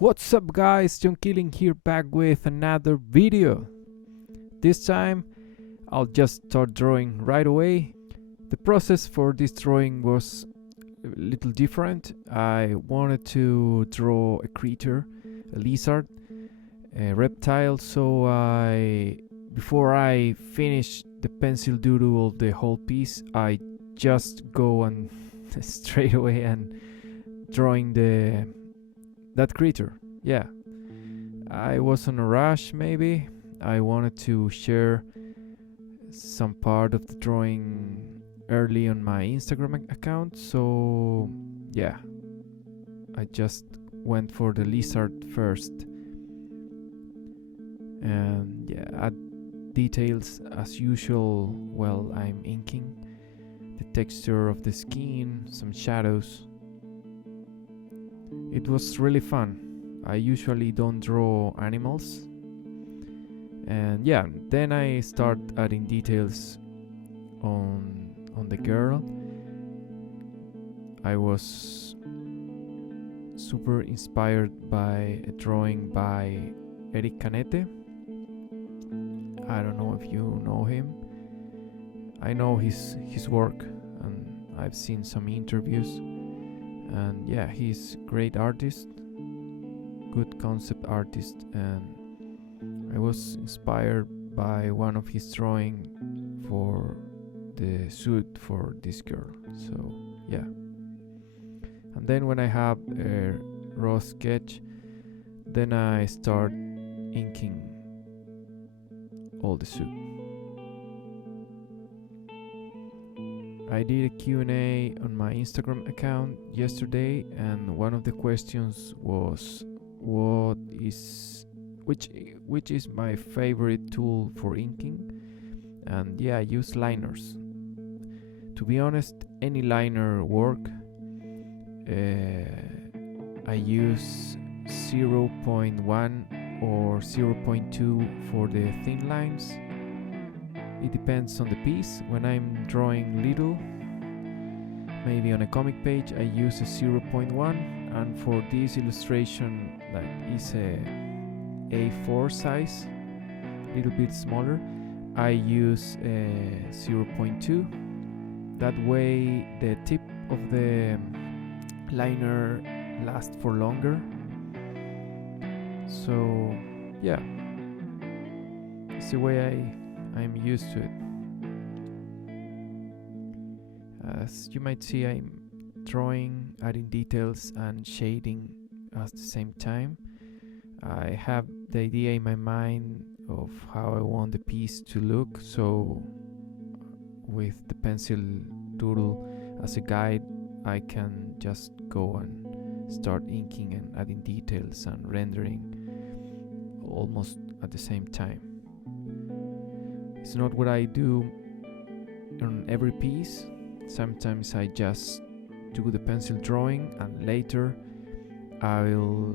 What's up guys, John Killing here back with another video. This time I'll just start drawing right away. The process for this drawing was a little different. I wanted to draw a creature, a lizard, a reptile, so before I finish the pencil doodle of the whole piece, I just go and straight away and drawing that creature. Yeah, I was on a rush. Maybe I wanted to share some part of the drawing early on my Instagram account, so yeah, I just went for the lizard first. And yeah, add details as usual while I'm inking, the texture of the skin, some shadows. It was really fun. I usually don't draw animals. And yeah, then I start adding details on the girl. I was super inspired by a drawing by Eric Canete. I don't know if you know him. I know his work and I've seen some interviews. And yeah, he's a great artist, good concept artist, and I was inspired by one of his drawing for the suit for this girl. So yeah, and then when I have a raw sketch, then I start inking all the suit. I did a Q&A on my Instagram account yesterday, and one of the questions was which is my favorite tool for inking. And yeah, I use liners. To be honest, any liner work. I use 0.1 or 0.2 for the thin lines. It depends on the piece. When I'm drawing little, maybe on a comic page, I use a 0.1, and for this illustration, like is a A4 size, a little bit smaller, I use a 0.2. That way the tip of the liner lasts for longer. So yeah, it's the way I'm used to it. As you might see, I'm drawing, adding details and shading at the same time. I have the idea in my mind of how I want the piece to look, so with the pencil doodle as a guide, I can just go and start inking and adding details and rendering almost at the same time. It's not what I do on every piece. Sometimes I just do the pencil drawing and later I'll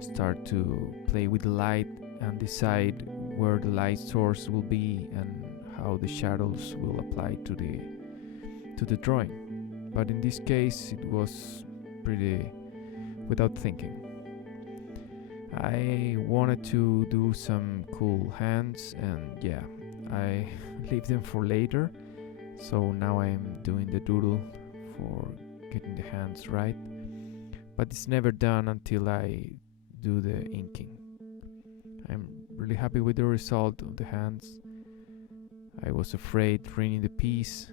start to play with the light and decide where the light source will be and how the shadows will apply to the drawing. But in this case it was pretty without thinking. I wanted to do some cool hands, and yeah, I leave them for later. So now I'm doing the doodle for getting the hands right, but it's never done until I do the inking. I'm really happy with the result of the hands. I was afraid ruining the piece,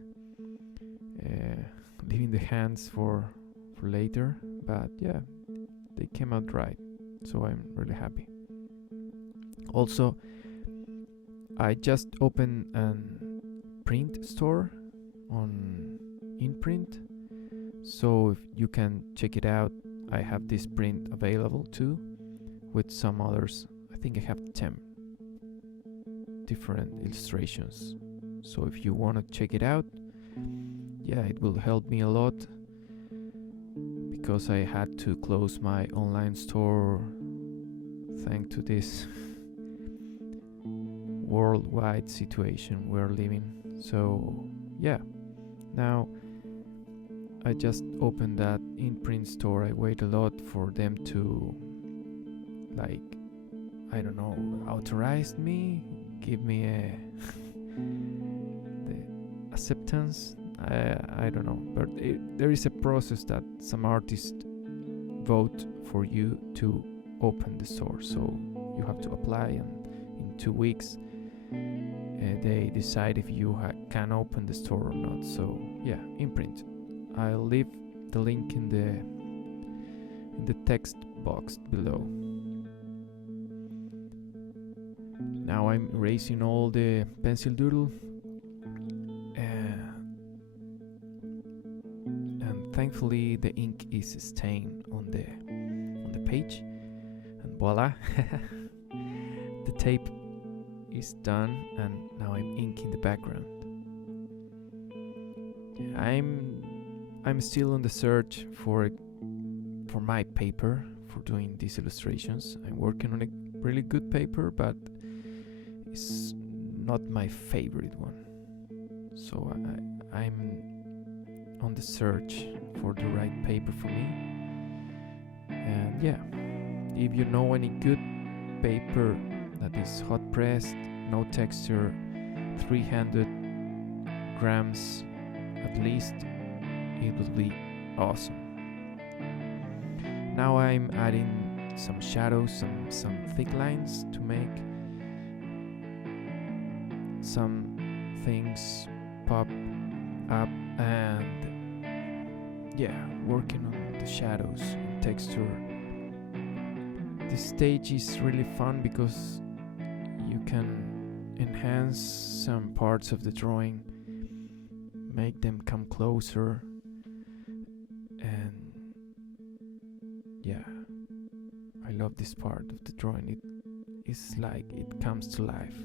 leaving the hands for later, but yeah, they came out right, so I'm really happy. Also, I just opened an print store on InPrint, so if you can check it out. I have this print available too, with some others. I think I have 10 different illustrations, so if you want to check it out, yeah, it will help me a lot, because I had to close my online store thanks to this worldwide situation we're living. So yeah, now I just opened that in print store. I wait a lot for them to like, I don't know, authorized me, give me the acceptance. I don't know, but there is a process that some artists vote for you to open the store, so you have to apply, and in 2 weeks they decide if you can open the store or not. So yeah, imprint. I'll leave the link in the text box below. Now I'm erasing all the pencil doodle, and thankfully the ink is staying on the page, and voila, the tape is done, and now I'm inking the background. I'm still on the search for my paper for doing these illustrations. I'm working on a really good paper, but it's not my favorite one. So I'm on the search for the right paper for me. And yeah, if you know any good paper that is hot pressed, no texture, 300 grams at least, it would be awesome. Now I'm adding some shadows, some thick lines to make some things pop up, and yeah, working on the shadows and texture. This stage is really fun because you can enhance some parts of the drawing, make them come closer, and yeah, I love this part of the drawing. It is like it comes to life.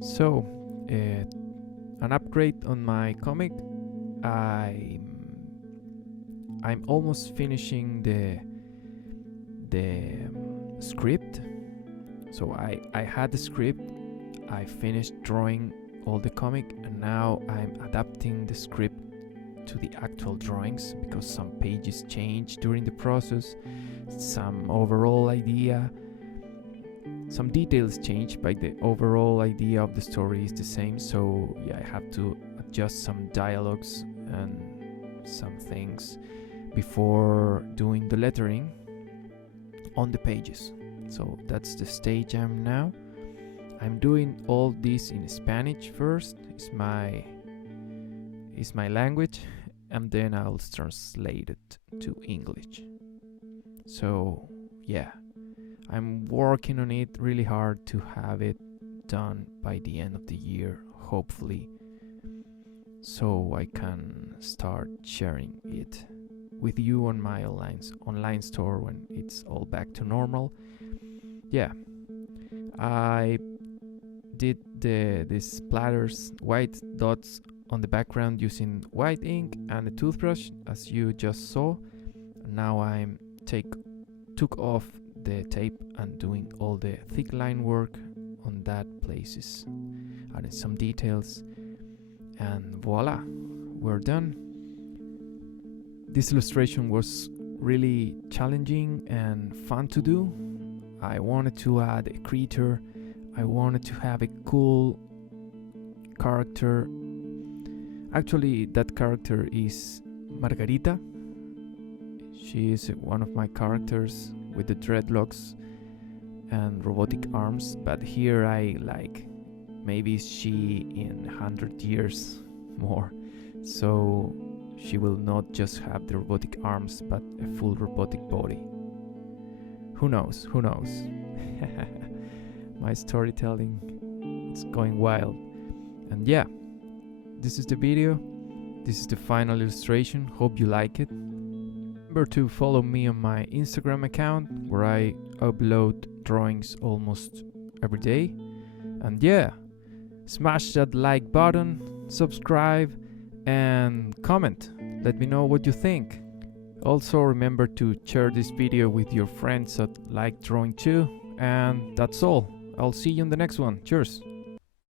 So, an upgrade on my comic. I'm almost finishing the script. So I had the script, I finished drawing all the comic, and now I'm adapting the script to the actual drawings because some pages changed during the process, some overall idea, some details changed, but the overall idea of the story is the same. So yeah, I have to adjust some dialogues and some things before doing the lettering on the pages. So that's the stage I'm now. I'm doing all this in Spanish first. It's my language, and then I'll translate it to English. So yeah, I'm working on it really hard to have it done by the end of the year, hopefully, so I can start sharing it with you on my online store when it's all back to normal. Yeah, I did these splatters, white dots on the background using white ink and a toothbrush, as you just saw. Now I'm took off the tape and doing all the thick line work on that places, adding some details, and voila, we're done. This illustration was really challenging and fun to do. I wanted to add a creature. I wanted to have a cool character. Actually, that character is Margarita. She is one of my characters with the dreadlocks and robotic arms, but here I like maybe she in 100 years more, so she will not just have the robotic arms but a full robotic body. Who knows? My storytelling, it's going wild. And yeah, this is the video. This is the final illustration. Hope you like it. Remember to follow me on my Instagram account, where I upload drawings almost every day. And yeah, smash that like button, subscribe, and comment. Let me know what you think. Also remember to share this video with your friends that like drawing too. And that's all. I'll see you in the next one. Cheers.